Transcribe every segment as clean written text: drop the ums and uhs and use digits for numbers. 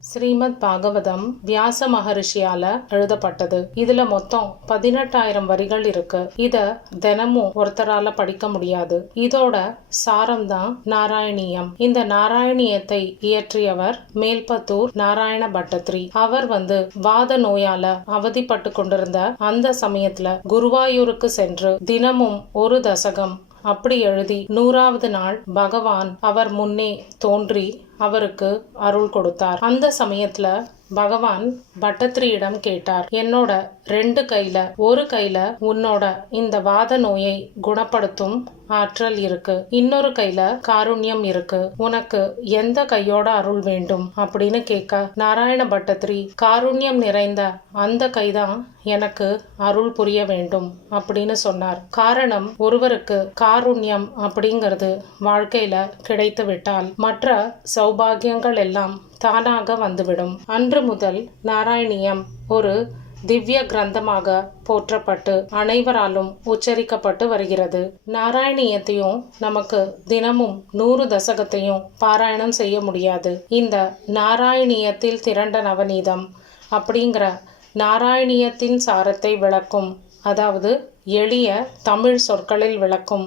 ஸ்ரீமத் பாகவதம் வியாச மகரிஷியால எழுதப்பட்டது. இதுல மொத்தம் 18,000 வரிகள் இருக்கு. இத தினமும் ஒருத்தரால படிக்க முடியாது. இதோட சாரம்தான் நாராயணியம். இந்த நாராயணியத்தை இயற்றியவர் மேல்பத்தூர் நாராயண பட்டத்ரி. அவர் வாத நோயால அவதிப்பட்டு கொண்டிருந்த அந்த சமயத்துல குருவாயூருக்கு சென்று தினமும் ஒரு தசகம் அப்படி எழுதி 100வது நாள் பகவான் அவர் முன்னே தோன்றி அவருக்கு அருள் கொடுத்தார். அந்த சமயத்துல பகவான் பட்டத்ரியிடம் கேட்டார், என்னோட 2 கையில ஒரு கையில உன்னோட இந்த வாத நோயை குணப்படுத்தும் ஆற்றல் இருக்கு, இன்னொரு கையில காருண்யம் இருக்கு, உனக்கு எந்த கையோட அருள் வேண்டும் அப்படின்னு கேட்க நாராயண பட்டத்ரி காருண்யம் நிறைந்த அந்த கைதான் எனக்கு அருள் புரிய வேண்டும் அப்படின்னு சொன்னார். காரணம், ஒருவருக்கு காருண்யம் அப்படிங்கிறது வாழ்க்கையில கிடைத்து விட்டால் மற்ற சௌபாகியங்கள் எல்லாம் தானாக வந்துவிடும். அன்று முதல் நாராயணியம் ஒரு திவ்ய கிரந்தமாக போற்றப்பட்டு அனைவராலும் உச்சரிக்கப்பட்டு வருகிறது. நாராயணியத்தையும் நமக்கு தினமும் 100 தசகத்தையும் பாராயணம் செய்ய முடியாது. இந்த நாராயணியத்தில் திரண்ட நவநீதம் அப்படிங்கிற நாராயணியத்தின் சாரத்தை விளக்கும், அதாவது எளிய தமிழ் சொற்களில் விளக்கும்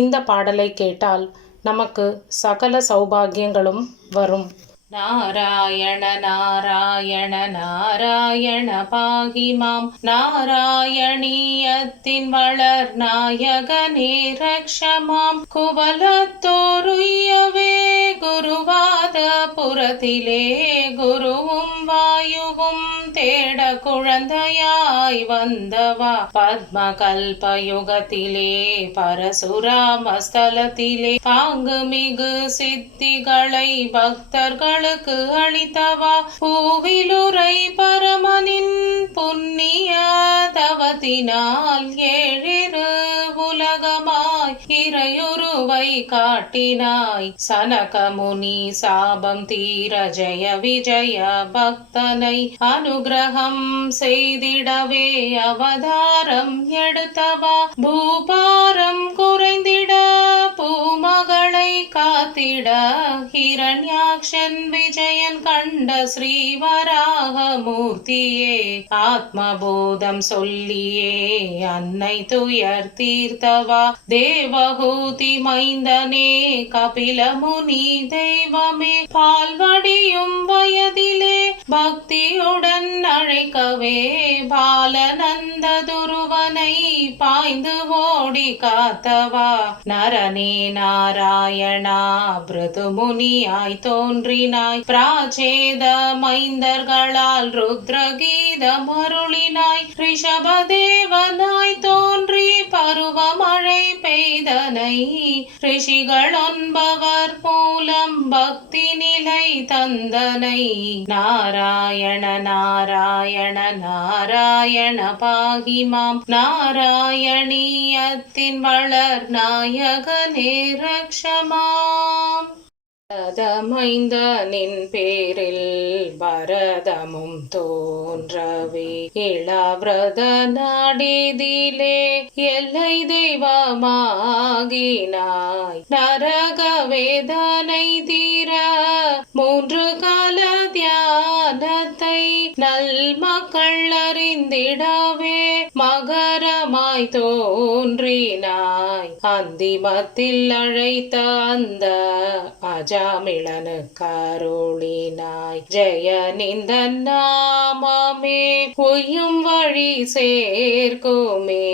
இந்த பாடலை கேட்டால் நமக்கு சகல சௌபாகியங்களும் வரும். நாராயண நாராயண நாராயண பாகி மாம், நாராயணீயத்தின் வளர் நாயகனே ரக்ஷமாம், குவலத்தோருய்யவே குருவாத புறத்திலே குருவும் வாயுவும் தேட குழந்தையாய் வந்தவா, பத்ம கல்பயுகத்திலே பரசுராமஸ்தலத்திலே பாங்கு மிகு சித்திகளை பக்தர்களுக்கு அளித்தவா, பூவிலுரை பரமனின் புண்ணிய தவத்தினால் ஏழிரு உலகமாய் இறையுருவை காட்டினாய், சனகமுனி சாபம் தீர ஜெய விஜய பக்தனை அனுகிரகம் செய்திடவே அவதாரம் எடுத்தவா, பூபாரம் குறைந்திட பூமகளை காத்திட ஹிரண்யாக்ஷன் விஜயன் கண்ட ஸ்ரீவராக மூர்த்தியே, ஆத்மபோதம் சொல்லியே அன்னை துயர் தீர்த்தவா, தேவஹூதி மைந்தனே கபில முனி தெய்வமே, பால்வடியும் வயதிலே பக்தியுடன் அழைக்கவே பாலநந்த துருவனை பாய்ந்து ஓடி காத்தவா, நரனே நாராயணா பிருதுமுனியாய் தோன்றினாய், பிராச்சேத மைந்தர்களால் ருத்ரகீதம் அருளினாய், ரிஷபதேவனாய் தோன்றி பருவமழை பெய்தனை, ரிஷிகள் 9 மூலம் பக்தி நிலை தந்தனை, நாராயண நாராயண நாராயண பாகி மாம், நாராயணீயத்தின் வளர் நாயகனே ரக்ஷமாம். பரதமைந்தனின் பேரில் பரதமும் தோன்றவே இளவிரத நாடிதிலே எல்லை தெய்வமாகினாய், நரக வேதனை தீர 3 கால தியானத்தை நல் மக்கள் அறிந்திடவே மகரமாய் தோன்றினாய், அந்திமத்தில் அழைத்த அந்த அஜாமிளனு கருளினாய், ஜெய நிந்த நாமமே உய்யும் வழி சேர்க்குமே,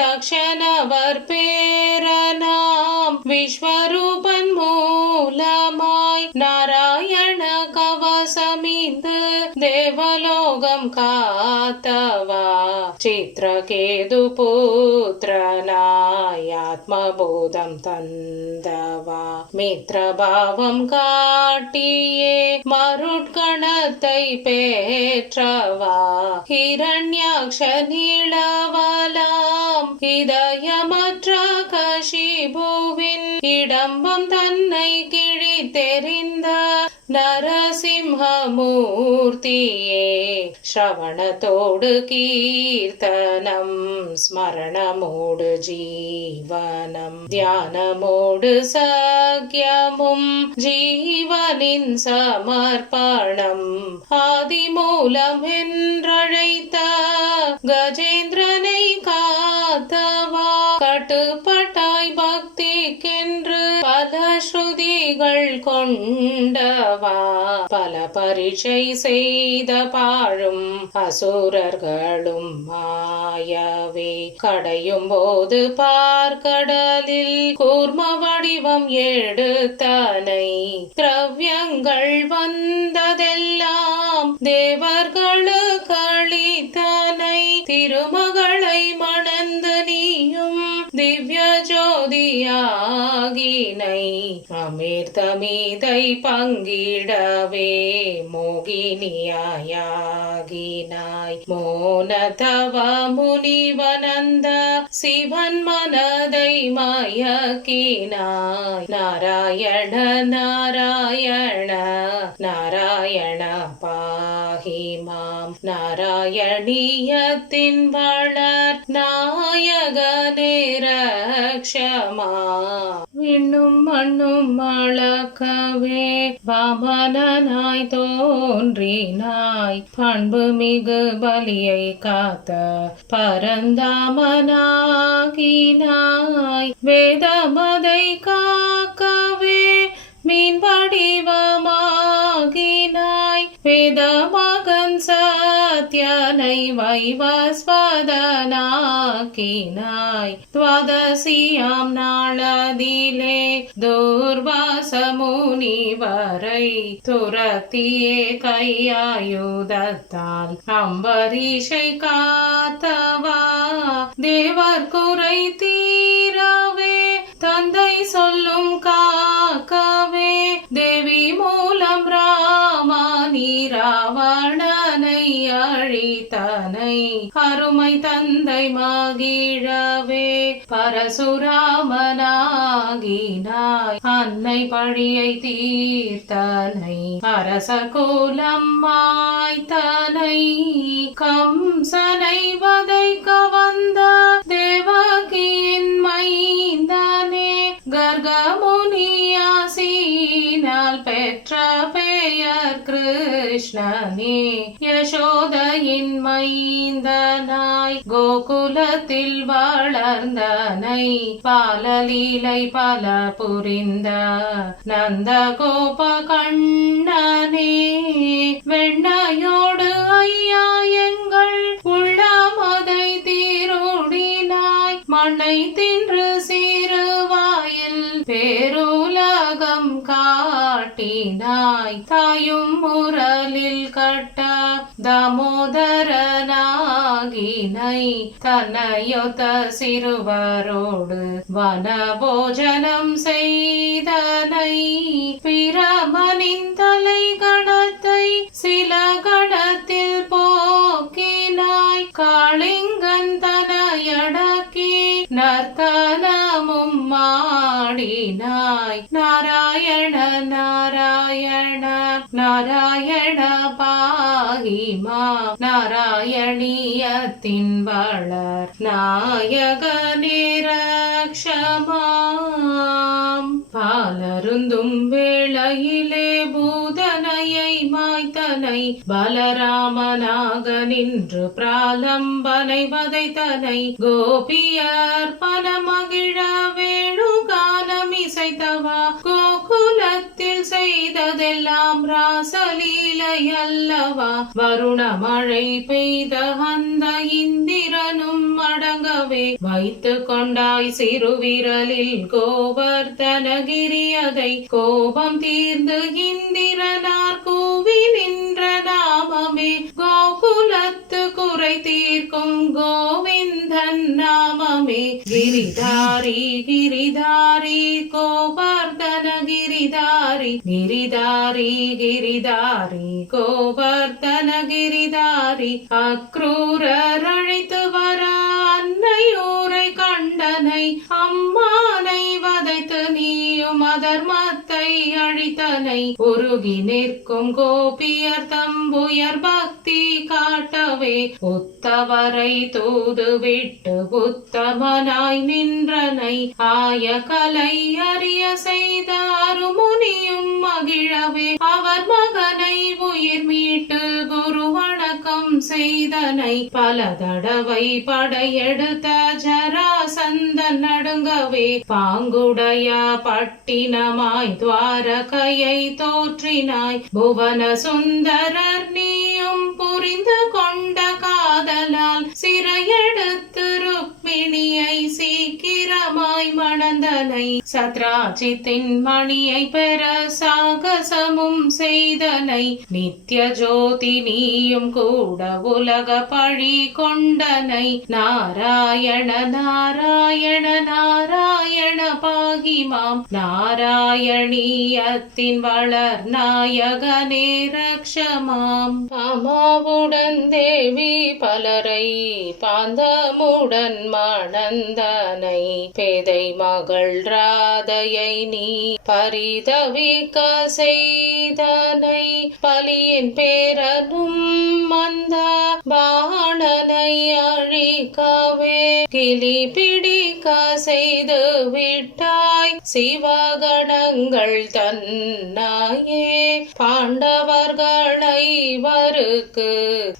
தக்ஷணவர் பேரனாம் விஸ்வரூபன் மூலமாய் நாராயண கவசமிந்து தேவலோகம் காத்தவா, சித்ரகேது புத்திரனாய் ஆத்மபோதம் தந்தவா, மித்ரபாவம் காட்டியே மருட்கணத்தை பெற்றவா, ஹிரண்யாக்ஷ நீளவலாம் இதயமற்ற கஷிபுவின் இடம்பம் தன்னை கிழி தெரிந்த நரசிம்ஹமூர்த்தியே ஸ்ரவணத்தோடு கீர்த்தனம் ஸ்மரணமோடு ஜீவனம் தியானமோடு சக்யமும் ஜீவனின் சமர்ப்பணம் ஆதிமூலம் என்றழைத்த கஜேந்திரனை காத்தவா கட்டுப்பட்டாய் பக்திக்கென்று பல ஸ்ருதிகள் கொண்டவா பல பரீட்சை செய்த பாழும் அசுரர்களும் மாயவே கடையும் போது பார்க்கடலில் கூர்ம வடிவம் எடுத்தனை திரவியங்கள் வந்ததெல்லாம் தேவர்களுக்கு அளித்தனை திருமகளை மணந்து நீயும் திவ்ய ஜோதியாகினை அமிர்தமீதை பங்கிடவே மோகினியாயாகினாய் மோனதவ முனிவனந்த சிவன் மனதை மயக்கினாய் நாராயண நாராயண நாராயண பாஹி மாம் நாராயணியத்தின் வளர் நாயகனே ரக்ஷமா விண்ணும் மண்ணும் அளக்கவே வாமனனாய் தோன்றினாய் பண்பு மிகு பலியை காத்த பரந்தாமனாகினாய் வேதமதை காக்கவே மீன் வடிவமாகினாய் வேதமகன் சத்யனை வைவஸ்வதனாக்கினாய் துவாதசியாம் நாளதிலே துர்வாச முனிவரை துரத்தியே கையாயுதத்தால் அம்பரீஷை காத்தவா தேவர் குறை தீரவே தந்தை சொல்லும் காக்கவே தேவி மூலம் ராமானி ராவணனை அழித்தனை அருமை தந்தை மகிழவே பரசுராமனாகினாய் அன்னை பழியை தீர்த்தனை அரச கோலம் மாய்த்தனை கம்சனை வதைக்க வந்த தேவகியின் மைந்தனே கர்கமுனியாசினால் பெற்ற பெயர் கிருஷ்ணனே யசோதையின் மைந்தனாய் கோகுலத்தில் வளர்ந்தனை பாலலீலை பல புரிந்த நந்த கோப கண்ணனே வெண்ணையோடு ஐயா எங்கள் உள்ளமதை தீருடினாய் மண்ணை தின்று சிறுவாயில் பேருலகம் காட்டினாய் தாயும் முரலில் கட்ட தாமோதரனாகினை தன்னையொத்த சிறுவரோடு வனபோஜனம் செய்தனை பிரமனின் தலை கணத்தை சில கணத்தில் போக்கினாய் காளிங்கன் தனையடக்கி நர்த்தனமும் மாடினாய் நாராயண நாராயண நாராயண பாகிமா நாராயணியத்தின் வளர் நாயகனே ரக்ஷமாம் பாலருந்தும் வேளையிலே பூதனையை மாய்த்தனை பலராமனாக நின்று பிராலம்பனை வதைத்தனை கோபியர் பல மகிழ வேணுகானம் இசைத்தவா கோகுலத்தில் செய்ததெல்லாம் ராசலீலை அல்லவா வருண மழை பெய்த அந்த இந்திரனும் அடங்கவே வைத்து கொண்டாய் சிறுவிரலில் கோவர்த்தனகிரியதை கோபம் தீர்ந்து இந்திரனார் கூவி நின்ற நாமமே கோகுலத்து குறை தீர்க்கும் கோவிந்தன் நாமமே கிரிதாரி கிரிதாரி கோவர்த்தன கிரிதாரி கிரிதாரி கிரிதாரி கோவர்த்தன கிரிதாரி அக்ரூரர் அழைத்து வர அன்னையூரை கண்டனை அம்மானை வதைத்து நீ செய்யும் அதர்மத்தை அழித்தனை உருகி நிற்கும் கோபியர் தம்புயர் பக்தி காட்டவே உத்தவரை தூதுவிட்டு உத்தமனாய் நின்றனை ஆய கலை அறிய செய்த அருமுனியும் மகிழவே அவர் மகனை உயிர் மீட்டு குரு வணக்கம் செய்தனை பல தடவை படையெடுத்த ஜராசந்தன் நடுங்கவே பாங்குடைய பட்டினமாய் துவாரகையை தோற்றினாய் புவன சுந்தரர் நீயும் புரிந்து கொண்ட காதலால் சிறையெடுத்து ருக்மிணியை சீக்கிரமாய் மணந்தனை சத்ராஜித்தின் மணியை பெற சாகசமும் செய்தனை நித்ய ஜோதி நீயும் கூட உலக பழி கொண்டனை நாராயண நாராயண நாராயண பாகிமாம் நாராயணீயத்தின் வளர் நாயகனே ரக்ஷமாம் அமாவுடன் தேவி பலரை பாந்தமுடன் மணந்தனை பேதை மகள் ராதையை நீ பரிதவிக்க செய்தனை பலியின் பேரனும் மந்த பாணனை அழிக்கவே கிளி பிடிக்க செய்து விட்டாய் சிவகணங்கள் தன்னாயே பாண்டவர்களை வருக்கு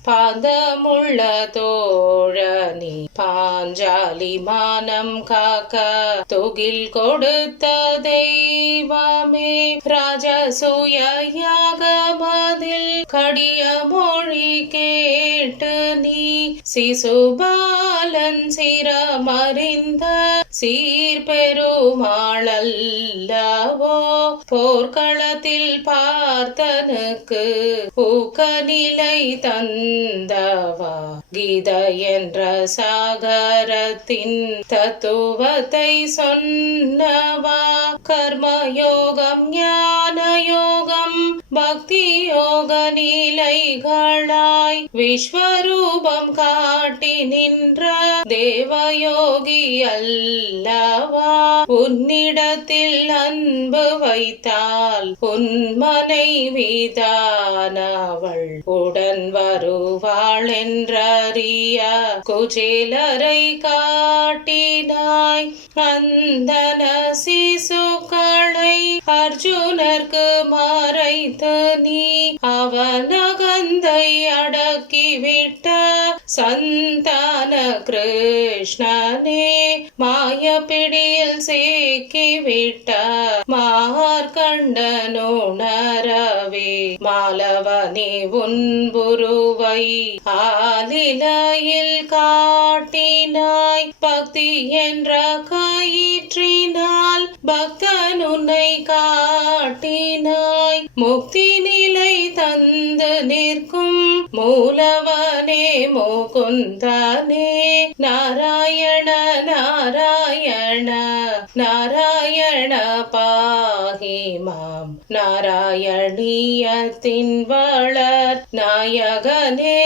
பாதமுள்ள தோழனி பாஞ்சாலி மானம் காக்க துகில் கொடுத்த தெய்வமே ராஜசூய யாகமதில் கடிய மொழி கேட்டு நீ சிசுபாலன் சிரமறிந்த சீர்பெருமாளல்லவோ போர்க்களத்தில் பார்த்தனுக்கு ஊக்கநிலை தந்தவா கீதை என்ற சாகரத்தின் தத்துவத்தை சொன்னவா கர்மயோகம் ஞான யோகம் பக்தி யோக நிலைகளாய் விஸ்வரூபம் காட்டி நின்ற தேவயோகி அல்லவா உன்னிடத்தில் அன்பு வைத்தால் உன் மனைவிதானவள் உடன் வருவாள் என்றறிய குச்சேலரை காட்டினாய் அந்தன சிசுக்களை அர்ஜுனர்க்கு மறைத்து நீ அவனகந்தை அடக்கிவிட்ட சந்தான கிருஷ்ணனே மாயப்பிடியில் சிக்கிவிட்ட மார்கண்டனுணரவே மாலவனே உன்புருவை ஆலிலையில் காட்டினாய் பக்தி என்ற கயிற்றினால் பக்தன் உன்னை காட்டினாய் முக்தி நிலை தந்து நிற்கும் மூலவனே முகுந்தனே நாராயண நாராயண நாராயண பாகி மாம் நாராயணீயத்தின் வளர் நாயகனே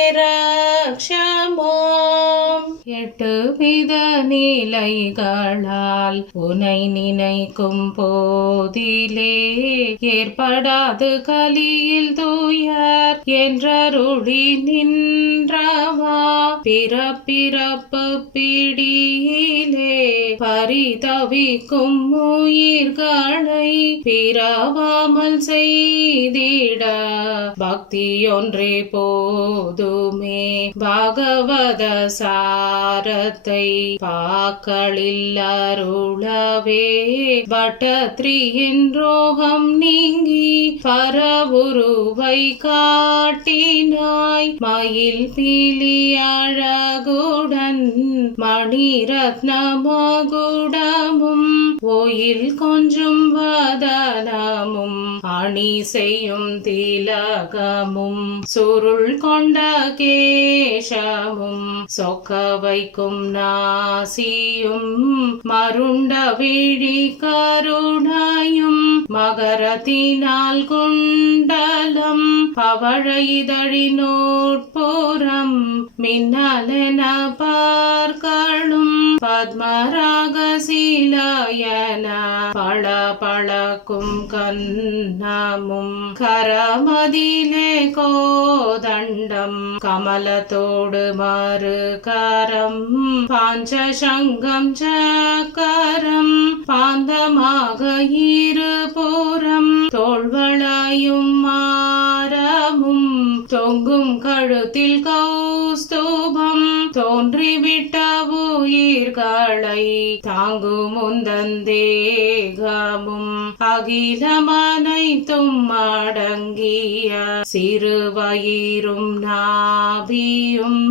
ரக்ஷமாம் எட்டு வித நிலைகளால் உனை நினைக்கும் போதிலே ஏற்படாது கலியில் தூயர் என்றருளி நின்றவா பிறப்பிறப்பு பிடியிலே பரிதவிக்கும் உயிர்களை பிறவாமல் செய்திட பக்தி ஒன்றே போதுமே பாகவத சாரத்தை பாக்களில் அருளவே பட்டத்ரியின் ரோகம் நீங்கி பரவுருவை காட்டினாய் மயில் பீலி அழகுடன் மணிரத்ன மகுடமும் ஓயில் கொஞ்சும் வதனமும் அணி செய்யும் திலகமும் சுருள் கொண்ட கேசமும் சொக்க வைக்கும் நாசியும் மருண்ட விழி கருணையும் மகரத்தினால் குண்டலம் பவழ இதழினோட்புறம் மின்னலென பார்க்க பற்களும் பத்மராகசீலயன பள பளக்கும் கன்னமும் கரமதிலே கோதண்டம் கமலத்தோடு மறுகரம் பாஞ்சசங்கம் சக்கரம் பாந்தமாக இருபுறம் தோள்வளையும் மாரமும் தொங்கும் கழுத்தில் கௌஸ்துபம் தோன்றிவிட்ட உயிர்களை தாங்கும் முந்தந்தேகமும் அகிலமனைத்தும் அடங்கிய சிறுவயிரும் நாபியும்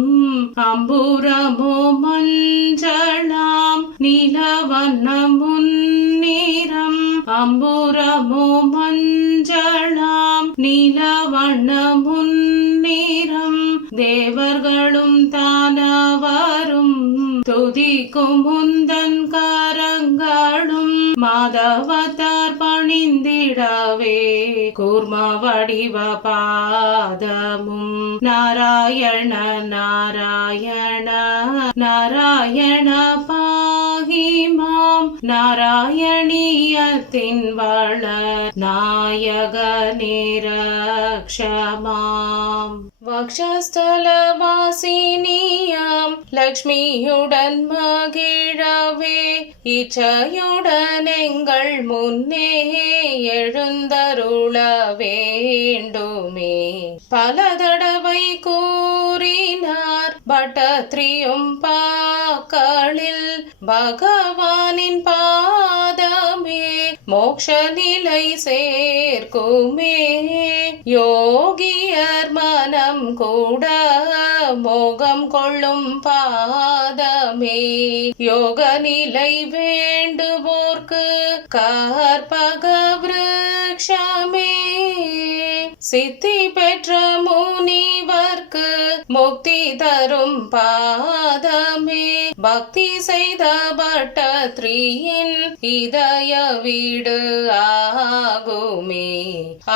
அம்புரமோ மஞ்சளாம் நீலவண்ணம் முன்னிறம் அம்புரமோ மஞ்சளாம் நீலவண்ணம் முன்னிறம் தேவர்களும் தானவரும் துதிக்கும் முந்தன் கரங்களும் மாதவத்தார் பணிந்திடவே கூர்ம வடிவ பாதமும் நாராயண நாராயண நாராயண பாகிமாம் நாராயணியத்தின் வளர் நாயக நிரக்ஷமாம் வக்ஷஸ்தலவாசினியாம் லக்ஷ்மியுடன் மகிழவே இச்சையுடன் எங்கள் முன்னே எழுந்தருள வேண்டுமே பல தடவை கூறினார் பட்டத்ரியும் பாக்களில் பகவானின் பாதமே மோக்ஷ நிலை சேர்க்குமே யோகியர் மனம் கூட மோகம் கொள்ளும் பாதமே யோக நிலை வேண்டுவோர்க்கு கற்பக விருட்சமே சித்தி பெற்ற முனிவர்க்கு முக்தி தரும் பாதமே பக்தி செய்த பட்டத்ரியின் இதய வீடு ஆகுமே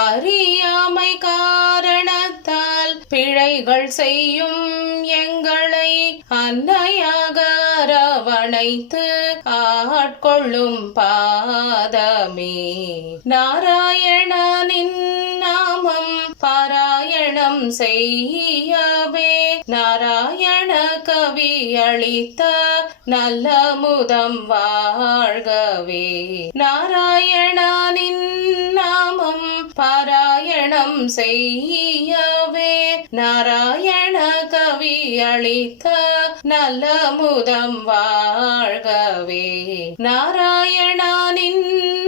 அறியாமை காரணத்தால் பிழைகள் செய்யும் எங்களை அன்னையாக அரவணைத்து ஆட்கொள்ளும் பாதமே நாராயணனின் நாமம் பாராயணம் செய்யவே நாராயண கவி அளித்த நல்ல முதம் வாழ்கவே நாராயணனின் நாமம் பாராயணம் செய்யவே நாராயண கவி அளித்த நல்ல முதம் வாழ்கவே நாராயணனின்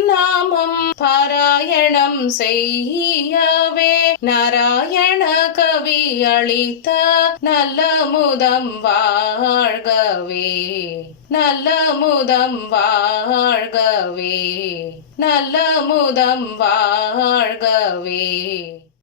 நாமம் பாராயணம் செய்யவே நாராயண கவி அளித்த நல்ல முதம் வாழ்கவே நல்ல முதம் வாழ்கவே நல்ல முதம் வாழ்கவே